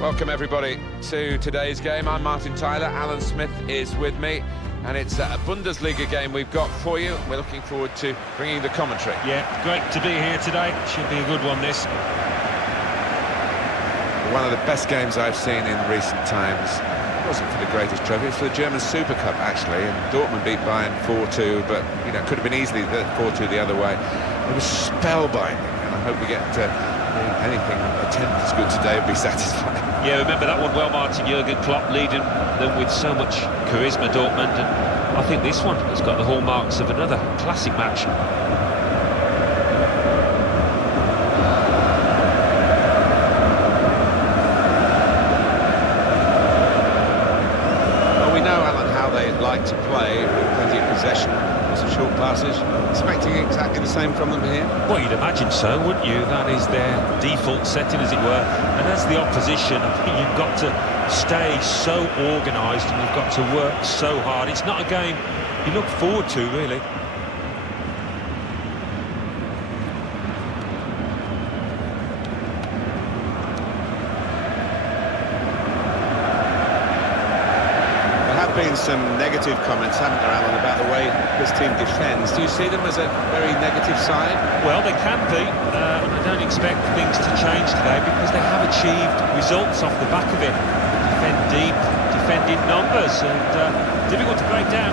Welcome everybody to today's game. I'm Martin Tyler, Alan Smith is with me, and it's a Bundesliga game we've got for you. We're looking forward to bringing the commentary. Yeah, great to be here today. Should be a good one, this. One of the best games I've seen in recent times. It wasn't for the greatest trophy, it's for the German Super Cup actually, and Dortmund beat Bayern 4-2, but you know, could have been easily 4-2 the other way. It was spellbinding, and I hope we get anything a tenth as good today would be satisfying. Yeah, remember that one well, Martin. Jurgen Klopp leading them with so much charisma, Dortmund, and I think this one has got the hallmarks of another classic match. Well, we know, Alan, how they like to play with plenty of possession, lots of short passes. Expecting exactly the same from them here? Well, you'd imagine so, wouldn't you? That is their default setting, as it were. And as the opposition, I think you've got to stay so organised and you've got to work so hard. It's not a game you look forward to, really. Been some negative comments, haven't there, Alan, about the way this team defends. Do you see them as a very negative side? Well, they can be, and I don't expect things to change today because they have achieved results off the back of it. Defend deep, defend in numbers, and difficult to break down.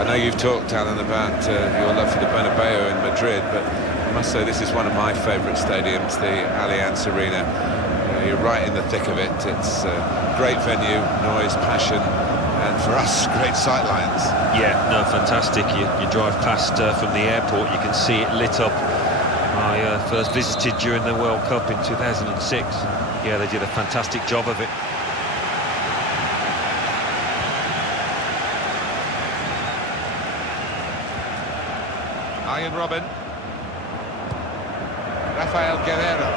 I know you've talked, Alan, about your love for the Bernabeu in Madrid, but I must say this is one of my favourite stadiums, the Allianz Arena. You're right in the thick of it. It's a great venue, noise, passion, and for us, great sightlines. Yeah, no, fantastic. You drive past from the airport, you can see it lit up. I first visited during the World Cup in 2006. Yeah, they did a fantastic job of it. Ian Robin. Rafael Guerrero.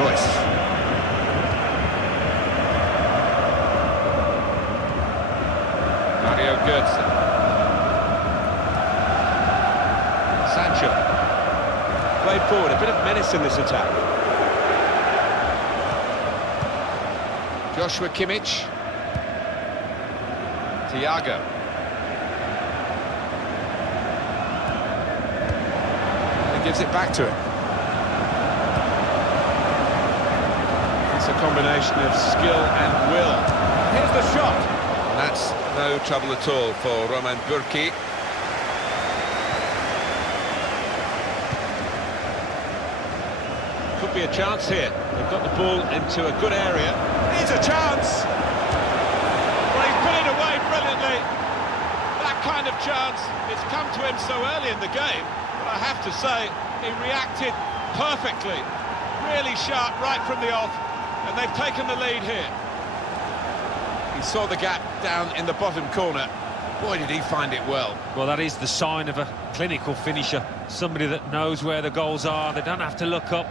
Royce. Mario Götze. Sancho. Played forward, a bit of menace in this attack. Joshua Kimmich. Thiago. Gives it back to him. It's a combination of skill and will. Here's the shot. And that's no trouble at all for Roman Burki. Could be a chance here. They've got the ball into a good area. Here's a chance. Well, he's put it away brilliantly. That kind of chance, it's come to him so early in the game. I have to say, he reacted perfectly, really sharp right from the off, and they've taken the lead here. He saw the gap down in the bottom corner. Boy, did he find it well. Well, that is the sign of a clinical finisher, somebody that knows where the goals are. They don't have to look up.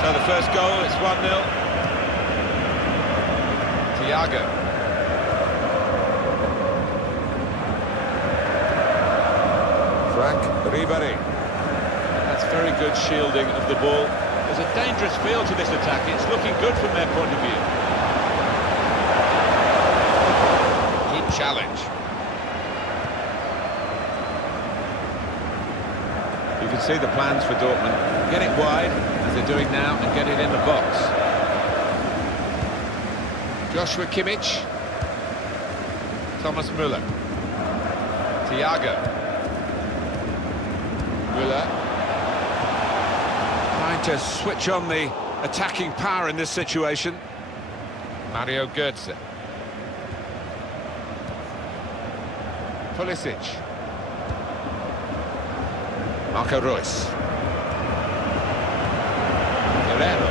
So the first goal, it's 1-0. Thiago. Frank Ribéry. That's very good shielding of the ball. There's a dangerous feel to this attack. It's looking good from their point of view. Good challenge. You can see the plans for Dortmund. Get it wide, as they're doing now, and get it in the box. Joshua Kimmich. Thomas Müller. Thiago. Müller. Trying to switch on the attacking power in this situation. Mario Götze. Pulisic. Marco Reus. Guerrero.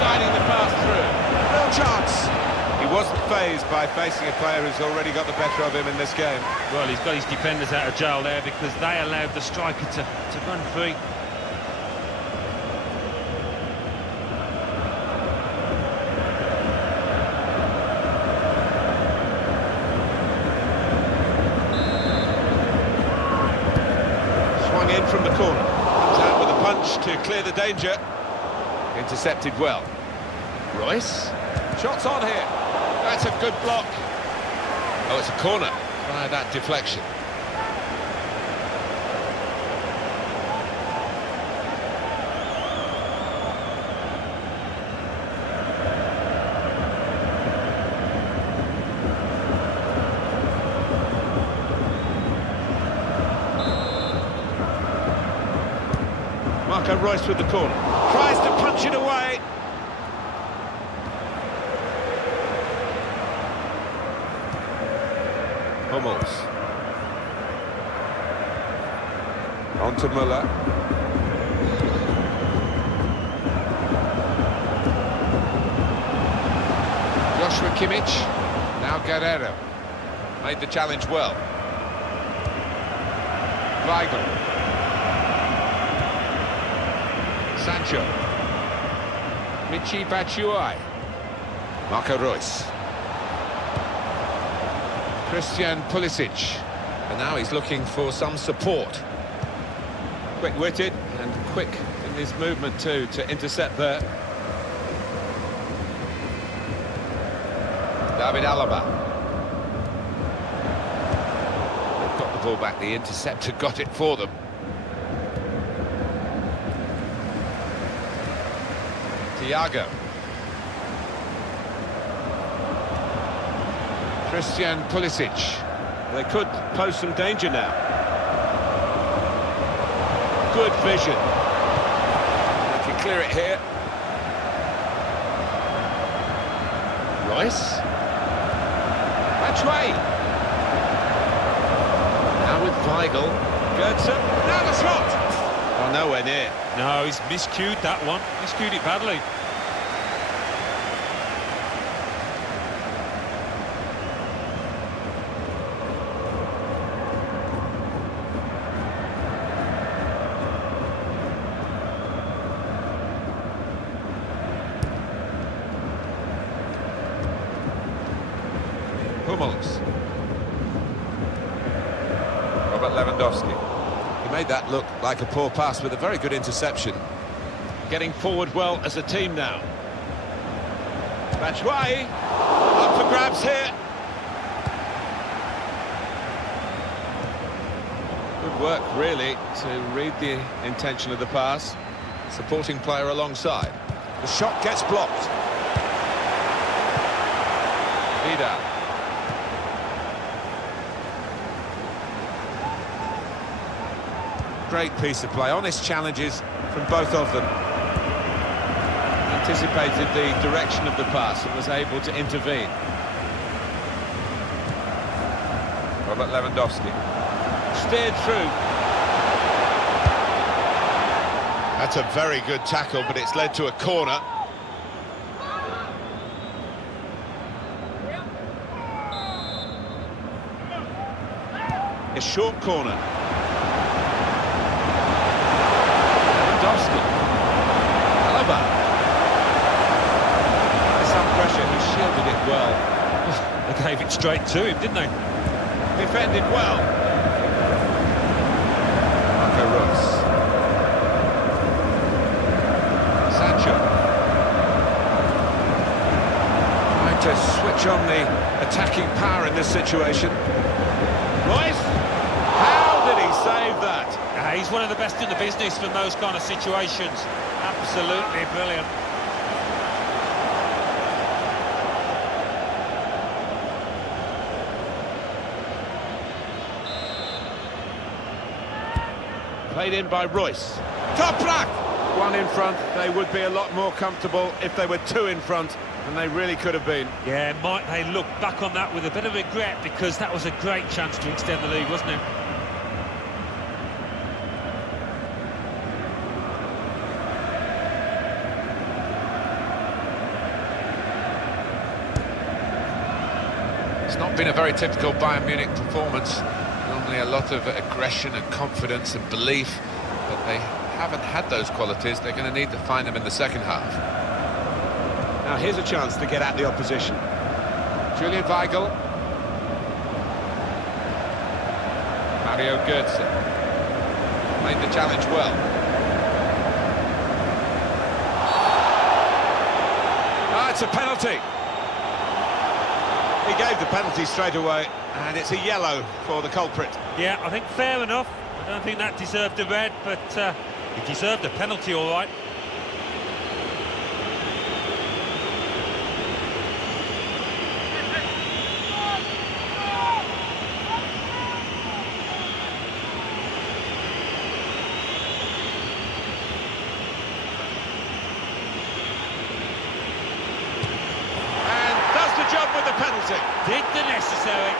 Guiding the pass through. chance. He wasn't fazed by facing a player who's already got the better of him in this game. Well, he's got his defenders out of jail there because they allowed the striker to run free. Swung in from the corner. Comes out with a punch to clear the danger. Intercepted well. Royce. Shots on here. That's a good block. Oh, it's a corner via that deflection. Marco Royce with the corner. Tries to punch it away. Hummels. On to Müller. Joshua Kimmich. Now Guerrero. Made the challenge well. Weigl. Sancho. Michy Batshuayi. Marco Royce. Christian Pulisic, and now he's looking for some support. Quick-witted and quick in his movement too to intercept there. David Alaba. They've got the ball back, the interceptor got it for them. Thiago. Christian Pulisic. They could pose some danger now. Good vision. They can clear it here. Royce. Batshuayi. Now with Weigl. Goetze. Now the shot! Oh, nowhere near. No, he's miscued that one. Miscued it badly. Hummels. Robert Lewandowski. He made that look like a poor pass with a very good interception. Getting forward well as a team now. Batshuayi. Up for grabs here. Good work, really, to read the intention of the pass. Supporting player alongside. The shot gets blocked. Vidal. Great piece of play, honest challenges from both of them. Anticipated the direction of the pass and was able to intervene. Robert Lewandowski. Steered through. That's a very good tackle, but it's led to a corner. A short corner. Alaba. There's some pressure, he shielded it well. They gave it straight to him, didn't they? Defended well. Marco Royce. Sancho. Trying to switch on the attacking power in this situation. Royce. How did he save that? He's one of the best in the business from those kind of situations. Absolutely brilliant. Played in by Royce. Toprak! One in front. They would be a lot more comfortable if they were two in front, and they really could have been. Yeah, might they look back on that with a bit of regret, because that was a great chance to extend the lead, wasn't it? It's not been a very typical Bayern Munich performance. Normally a lot of aggression and confidence and belief, but they haven't had those qualities. They're going to need to find them in the second half. Now here's a chance to get at the opposition. Julian Weigl. Mario Götze. Made the challenge well. Ah, it's a penalty. He gave the penalty straight away, and it's a yellow for the culprit. Yeah, I think fair enough. I don't think that deserved a red, but he deserved a penalty, all right. Job with the penalty. Did the necessary.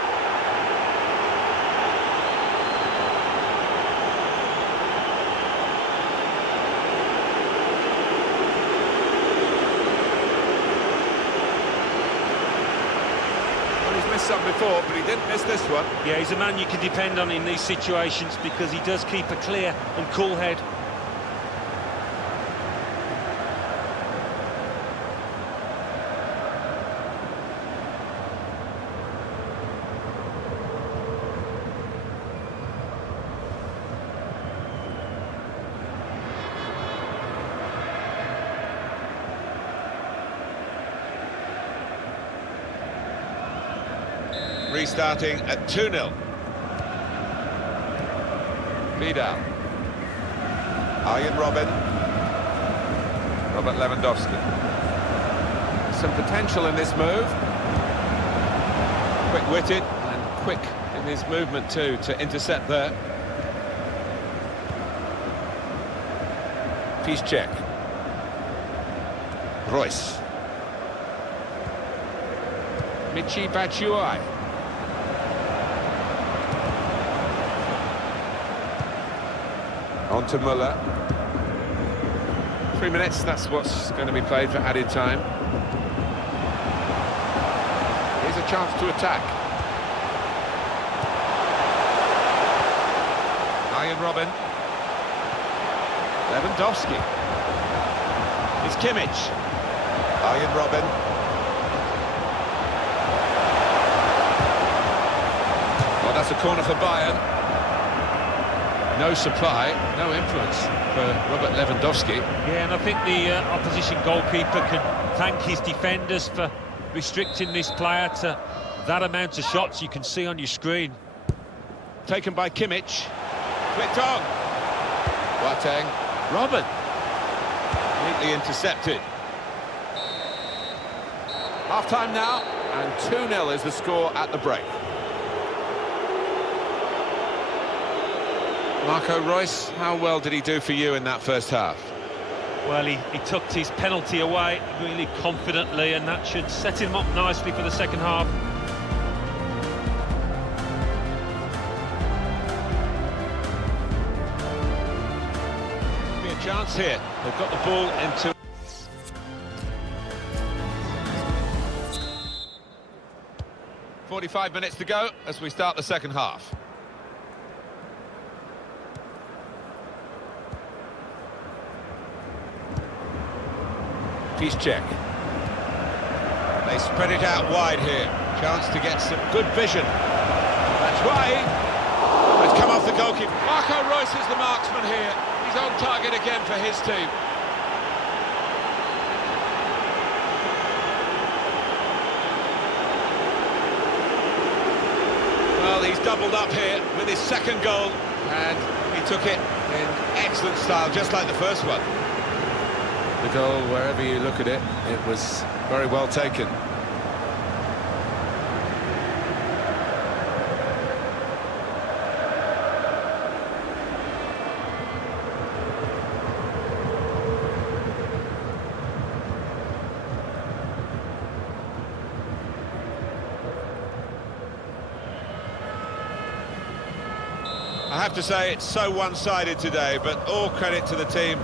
Well, he's missed some before, but he didn't miss this one. Yeah, he's a man you can depend on in these situations because he does keep a clear and cool head. Restarting at 2-0. Vidal. Arjen Robben. Robert Lewandowski. Some potential in this move. Quick-witted and quick in his movement too to intercept there. Piszczek. Royce. Michy Batshuayi. On to Müller. 3 minutes, that's what's going to be played for added time. Here's a chance to attack. Arjen Robben. Lewandowski. It's Kimmich. Arjen Robben. Well, that's a corner for Bayern. No supply, no influence for Robert Lewandowski. Yeah, and I think the opposition goalkeeper can thank his defenders for restricting this player to that amount of shots you can see on your screen. Taken by Kimmich. Flicked on. Boateng. Robben. Neatly intercepted. Half-time now, and 2-0 is the score at the break. Marco Reus, how well did he do for you in that first half? Well, he took his penalty away really confidently, and that should set him up nicely for the second half. Be a chance here. They've got the ball into... ...45 minutes to go as we start the second half. Piszczek. They spread it out wide here. Chance to get some good vision. That's why it's come off the goalkeeper. Marco Reus is the marksman here. He's on target again for his team. Well, he's doubled up here with his second goal, and he took it in excellent style, just like the first one. The goal, wherever you look at it, it was very well taken. I have to say, it's so one-sided today, but all credit to the team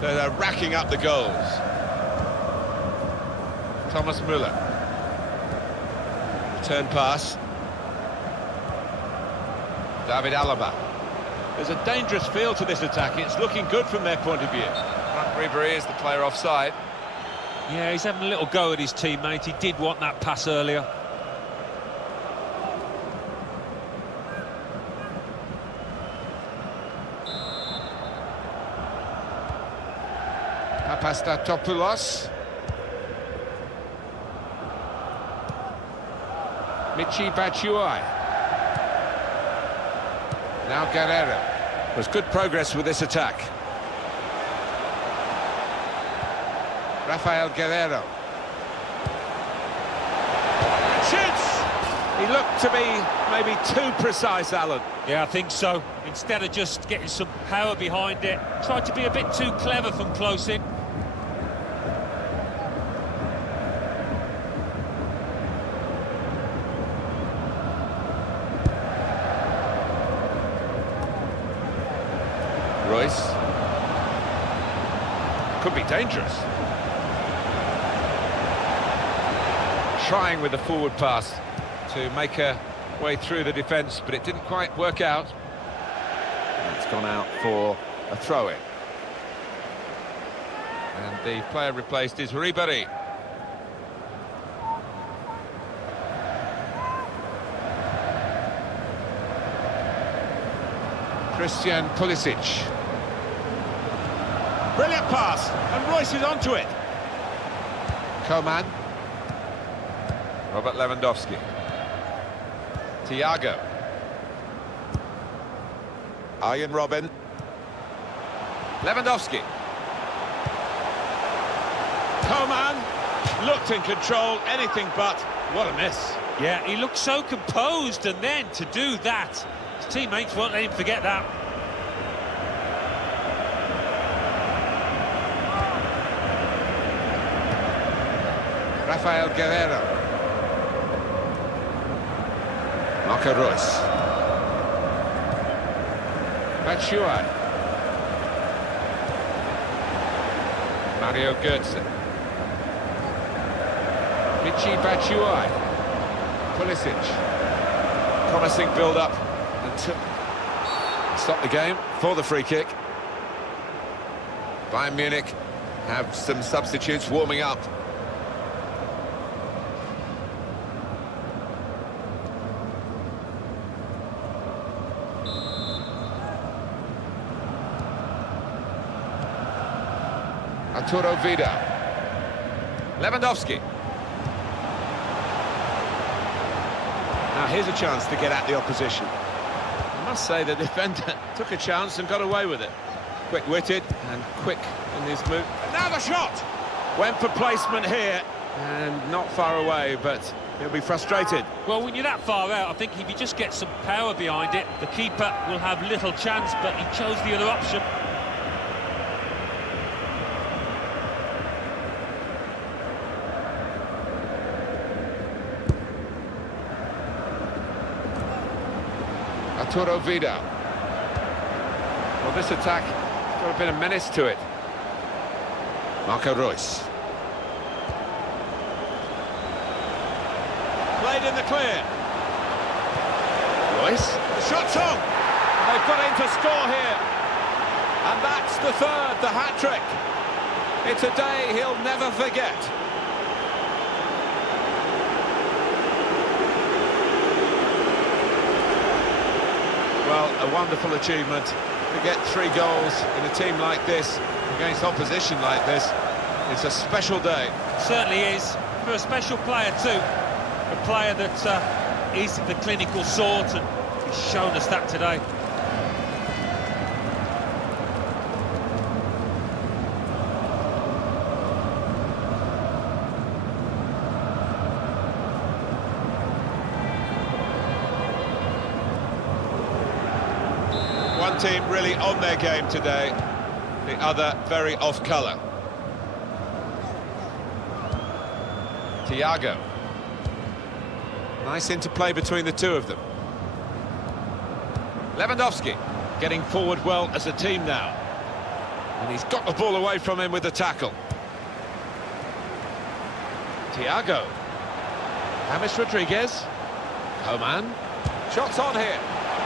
that are racking up the goals. Thomas Müller. Return pass. David Alaba. There's a dangerous feel to this attack. It's looking good from their point of view. Frank Ribery is the player offside. Yeah, he's having a little go at his teammate. He did want that pass earlier. Papastatopoulos. Michy Batshuayi. Now Guerrero. There's good progress with this attack. Rafael Guerrero. Shoots! He looked to be maybe too precise, Alan. Yeah, I think so. Instead of just getting some power behind it, tried to be a bit too clever from close in. Royce. Could be dangerous. Trying with the forward pass to make a way through the defence, but it didn't quite work out. It's gone out for a throw-in. And the player replaced is Ribery. Christian Pulisic. Brilliant pass, and Royce is onto it. Coman. Robert Lewandowski. Thiago. Arjen Robben. Lewandowski. Coman looked in control, anything but. What a miss. Yeah, he looked so composed, and then to do that, his teammates won't let him forget that. Rafael Guerrero. Marco Reus. Batshuayi. Mario Götze. Michy Batshuayi. Pulisic. Promising build-up until stop the game for the free kick. Bayern Munich have some substitutes warming up. Arturo Vidal. Lewandowski. Now here's a chance to get at the opposition. I must say the defender took a chance and got away with it. Quick-witted and quick in his move. And now the shot! Went for placement here and not far away, but he'll be frustrated. Well, when you're that far out, I think if you just get some power behind it, the keeper will have little chance, but he chose the other option. Arturo Vidal. Well, this attack has got a bit of menace to it. Marco Reus. Played in the clear. Royce. The shot's on. They've got in to score here. And that's the third, the hat-trick. It's a day he'll never forget. Well, a wonderful achievement to get 3 goals in a team like this, against opposition like this. It's a special day. Certainly is, for a special player too. A player that is the clinical sort, and he's shown us that today. One team really on their game today, the other very off-colour. Thiago. Nice interplay between the two of them. Lewandowski getting forward well as a team now. And he's got the ball away from him with the tackle. Thiago. James Rodriguez. Coman. Shots on here.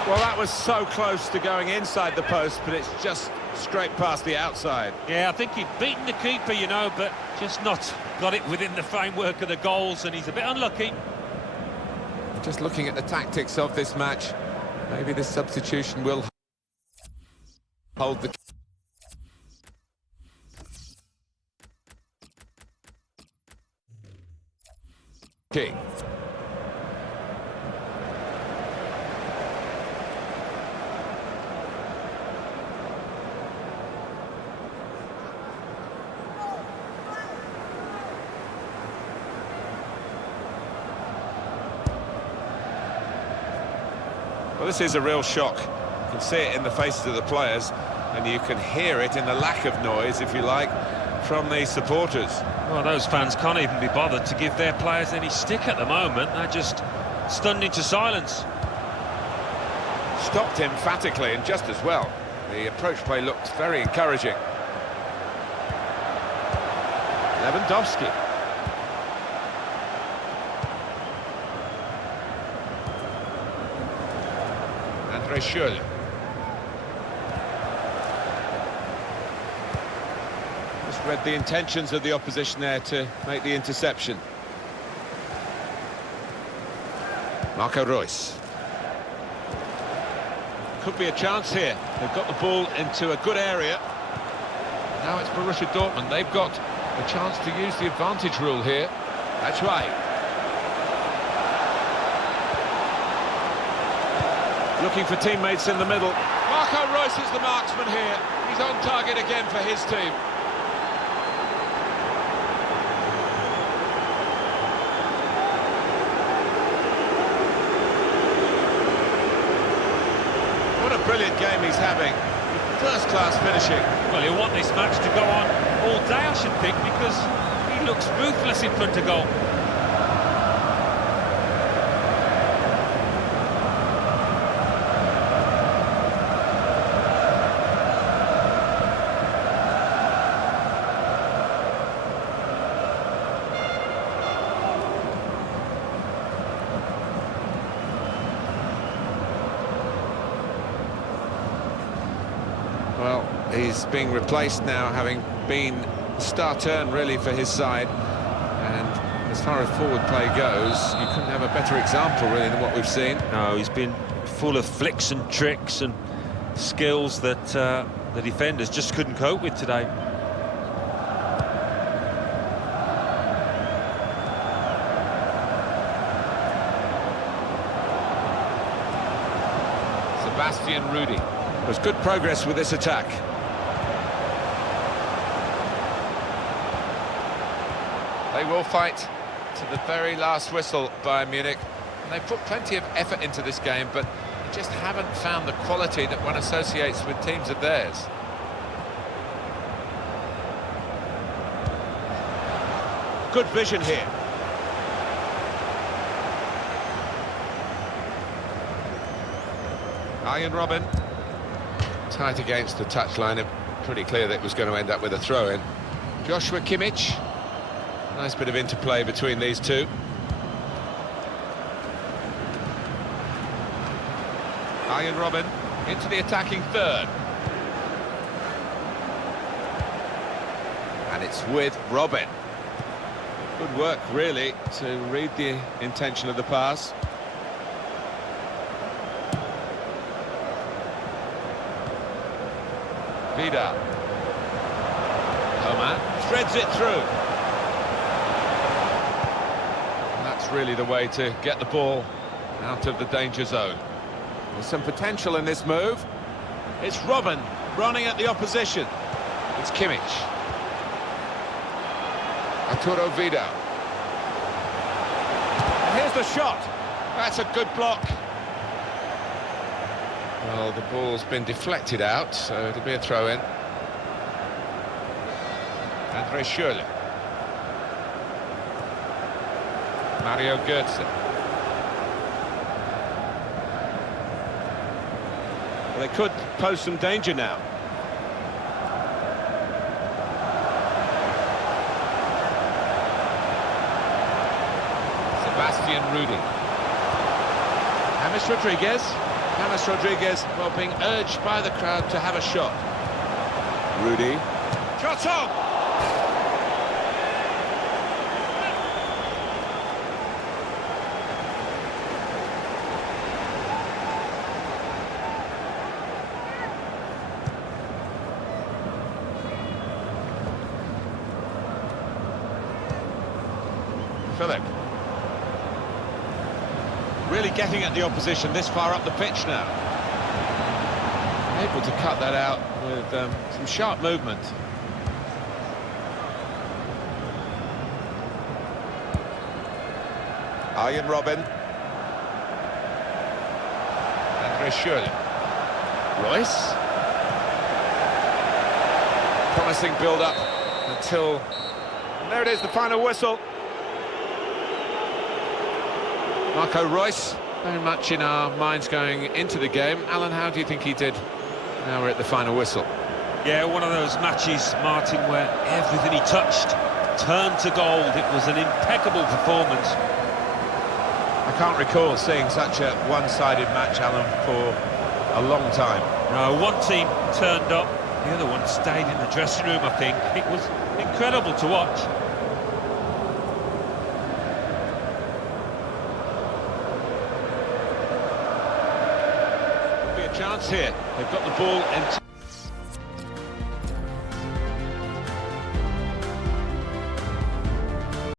Well, that was so close to going inside the post, but it's just straight past the outside. Yeah, I think he'd beaten the keeper, you know, but just not got it within the framework of the goals, and he's a bit unlucky. Just looking at the tactics of this match, maybe this substitution will hold the key. Well, this is a real shock. You can see it in the faces of the players, and you can hear it in the lack of noise, if you like, from the supporters. Well, those fans can't even be bothered to give their players any stick at the moment. They're just stunned into silence. Stopped emphatically, and just as well. The approach play looked very encouraging. Lewandowski. Schürrle. Just read the intentions of the opposition there to make the interception. Marco Reus. Could be a chance here. They've got the ball into a good area. Now it's Borussia Dortmund. They've got a chance to use the advantage rule here. That's right. Looking for teammates in the middle. Marco Reus is the marksman here. He's on target again for his team. What a brilliant game he's having. First-class finishing. Well, he'll want this match to go on all day, I should think, because he looks ruthless in front of goal. Well, he's being replaced now, having been star turn really for his side. And as far as forward play goes, you couldn't have a better example really than what we've seen. No, he's been full of flicks and tricks and skills that the defenders just couldn't cope with today. Sebastian Rudy. There's good progress with this attack. They will fight to the very last whistle, Bayern Munich. And they've put plenty of effort into this game, but they just haven't found the quality that one associates with teams of theirs. Good vision here. Arjen Robben. Tight against the touchline, pretty clear that it was going to end up with a throw-in. Joshua Kimmich. Nice bit of interplay between these two. Arjen Robben into the attacking third. And it's with Robben. Good work, really, to read the intention of the pass. Vidal. Coman threads it through. And that's really the way to get the ball out of the danger zone. There's some potential in this move. It's Robben running at the opposition. It's Kimmich. Arturo Vidal. And here's the shot. That's a good block. Well, the ball's been deflected out, so it'll be a throw-in. Andre Schürrle. Mario Götze. Well, they could pose some danger now. Sebastian Christian Rudy. James Rodriguez. James Rodriguez, well, being urged by the crowd to have a shot. Rudy. Shot on! Philip. Really getting at the opposition this far up the pitch now. Able to cut that out with some sharp movement. Arjen Robben. Andre Schürrle. Royce. Promising build-up until... And there it is, the final whistle. Marco Reus, very much in our minds going into the game. Alan, how do you think he did? Now we're at the final whistle. Yeah, one of those matches, Martin, where everything he touched turned to gold. It was an impeccable performance. I can't recall seeing such a one-sided match, Alan, for a long time. No, one team turned up, the other one stayed in the dressing room, I think. It was incredible to watch. Chance here. They've got the ball into